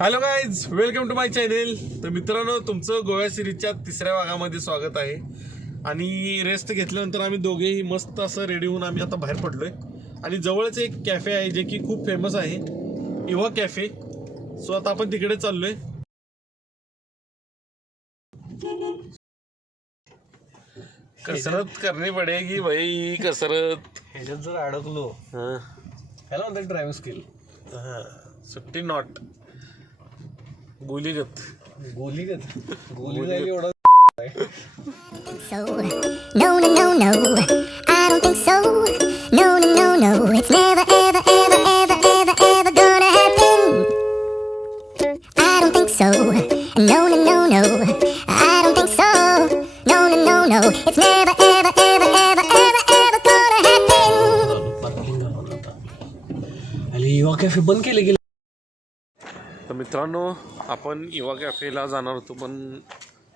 Hello guys, welcome to my channel. तर मित्रांनो, तुमचं गोव्या सिरीजच्या तिसऱ्या भागामध्ये स्वागत आहे. आणि रेस्ट घेतल्यानंतर आम्ही दोघेही मस्त असं रेडी होऊन आम्ही आता बाहेर पडलोय. आणि जवळच एक कॅफे आहे जे की खूप फेमस आहे, इवा कॅफे. सो आता आपण तिकडे चाललोय. कसरत करनी पडेगी भाई, कसरत. ह्याच्यात जर अडकलो ह्याला म्हणतात ड्रायव्हिंग स्किल. सुट्टी नॉट गोलीगत गोली जाईल एवढा. So, no, no, no, no, I don't think so. No, no, no, no, it's never, ever, ever, ever, ever, ever gonna happen. I don't think so. No, no, no, no, I don't think so. No, no, no, no, it's never, ever, ever, ever, ever, ever gonna happen. आणि युवा cafe बंद केले गेले. तर मित्रांनो, आपण इवा कॅफेला जाणार होतो, पण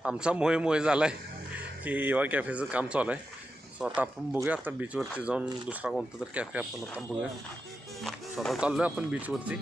आमचा मोहे झाला आहे की इवा कॅफेचं काम चालू आहे. सो आता आपण बघूया, आता बीचवरती जाऊन दुसरा कोणता तर कॅफे आपण आता बघूया. सो आता चाललो आहे आपण बीचवरती.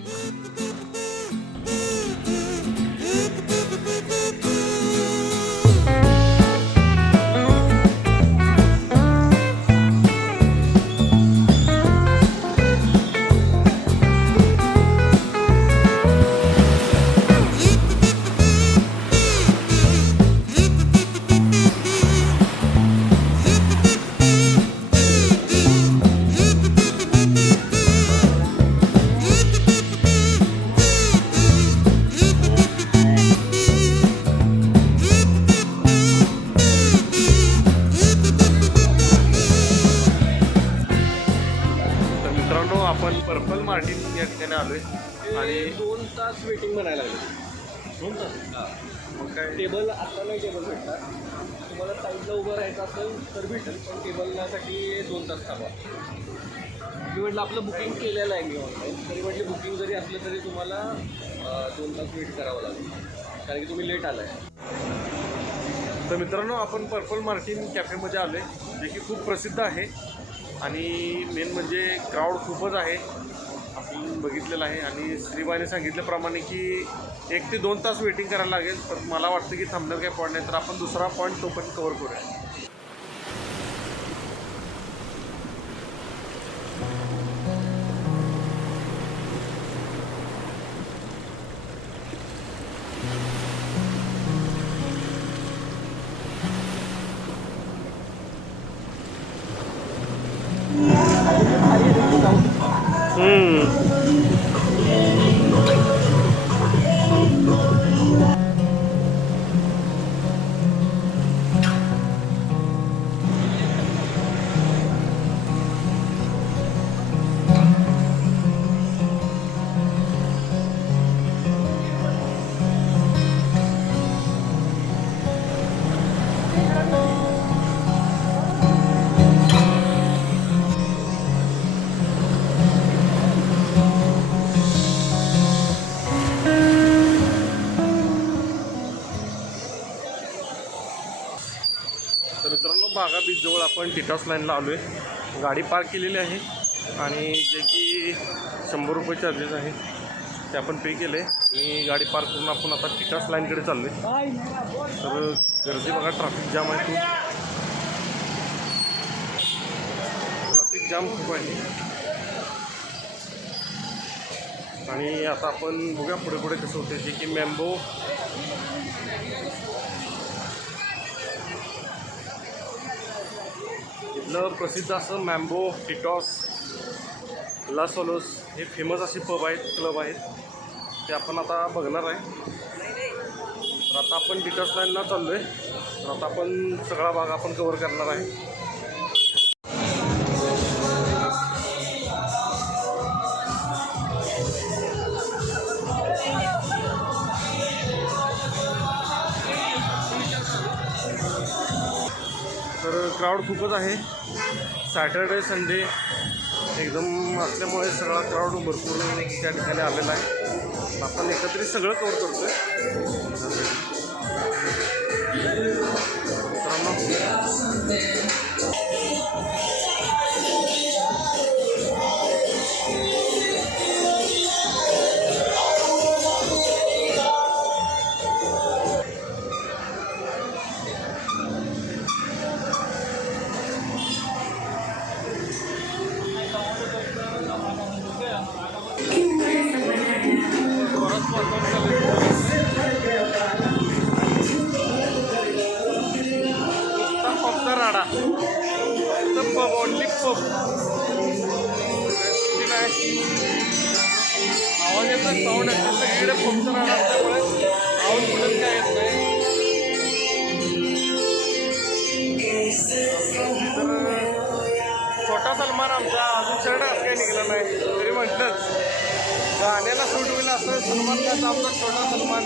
आपण पर्पल मार्टिन या ठिकाणी आलोय आणि 2 तास वेटिंग म्हणायला लागले. 2 तास मग काय टेबल आता नाही टेबल भेटणार. तुम्हाला साईडला उभं राहायचं असेल तर भेटेल, पण टेबलसाठी 2 तास थांबा. मी म्हटलं आपलं बुकिंग केलेलं आहे मी ऑनलाईन, तरी म्हटलं बुकिंग जरी असलं तरी तुम्हाला 2 तास वेट करावं लागेल, कारण की तुम्ही लेट आलाय. तर मित्रांनो, आपण पर्पल मार्टिन कॅफेमध्ये आलोय, जे की खूप प्रसिद्ध आहे. आणि मेन म्हणजे क्राऊड खूपच आहे, आपण बघितलेलं आहे. आणि श्रीबाईने सांगितल्याप्रमाणे की 1 ते 2 तास वेटिंग करायला लागेल. तर मला वाटतं की थांबण्यात काही पॉईंट नाही, तर आपण दुसरा पॉईंट तो पण कवर करूया. तर मित्रांनो, बागा बीचजवळ आपण टिटॉस लाईनला आलो आहे. गाडी पार्क केलेली आहे आणि जे की 100 रुपये चार्जेस आहे ते आपण पे केले. आणि गाडी पार्क करून आपण आता टिटॉस लाईनकडे चाललो आहे. तर गर्दी बघा, ट्रॅफिक जाम आहे खूप. ट्रॅफिक जाम खूप आहे. आणि आता आपण बघूया पुढे पुढे कसं होते. जे की मॅम्बो इथलं प्रसिद्ध असं मॅम्बो, टिटॉस, लास ओलोस हे फेमस असे पब आहेत, क्लब आहेत, ते आपण आता बघणार आहे. तर आता आपण टिटॉस लाईनला चाललो आहे. तर आता आपण सगळा भाग आपण कवर करणार आहे. तर क्राऊड खूपच आहे. सॅटर्डे संडे एकदम असल्यामुळे सगळा क्राऊड भरपूर त्या ठिकाणी आलेला आहे. आपण एकत्रित सगळं कवर करतो आहे. पबचा राडा पब ओनली पब आवाज येतो साऊंड असेल सगळीकडे पबचा राडा असल्यामुळे आवाज कुठं काय येत नाही तर छोटा सलमान आमचा अजून शर्ट असं काही निघाला नाही तरी म्हटलंच गाण्याला सूट होईल असं सलमान खानचा आमचा छोटा सलमान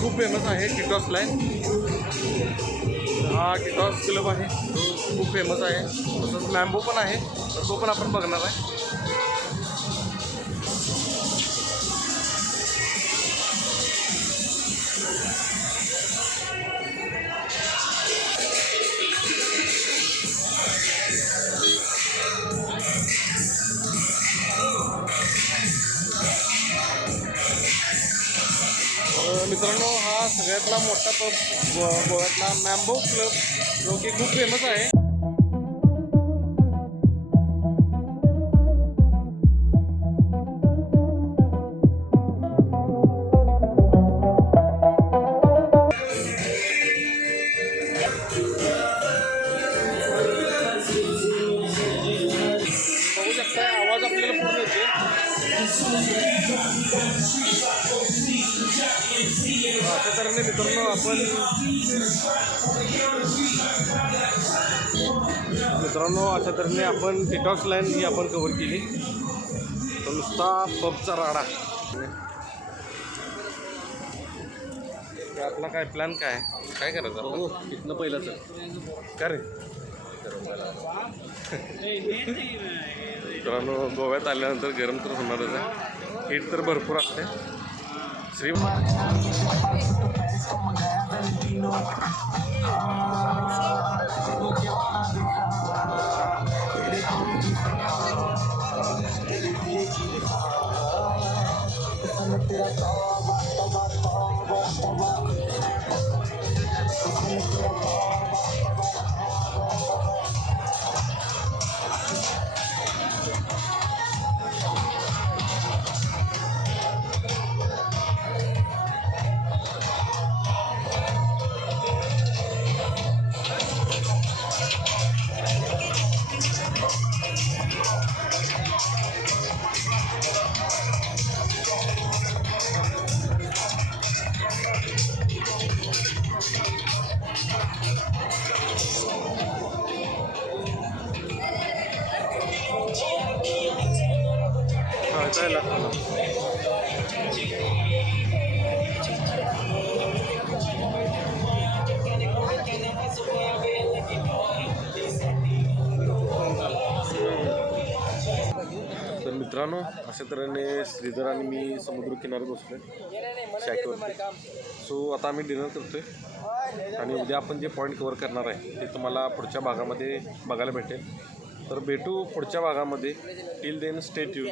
खूप फेमस आहे टिटॉस लाईन हा टिटॉस क्लब आहे तो खूप फेमस आहे तसंच मॅम्बो पण आहे तर तो पण आपण बघणार आहे मित्रांनो हा सगळ्यातला मोठा पब गोव्यातला मॅम्बो क्लब जो की खूप फेमस आहे बघू शकता आवाज आपल्याला पूर्ण येते अशा तऱ्हेने मित्रांनो अशा तऱ्हेने आपण टिटॉक्स लाईन ही आपण कव्हर केली तर नुसता पबचा राडा आपला काय प्लॅन काय करायचं हो इथनं पहिलं चल का रे मित्रांनो गोव्यात आल्यानंतर गरम तर होणारच आहे हीट तर भरपूर असते श्री तर मित्रांनो अशा तऱ्हेने श्रीधर आणि मी समुद्रकिनारी बसलो आहे शॅकवरती सो आता आम्ही डिनर करतोय आणि उद्या आपण जे पॉईंट कव्हर करणार आहे ते तुम्हाला पुढच्या भागामध्ये बघायला भेटेल तर भेटू पुढच्या भागामध्ये टिल देन स्टे ट्यून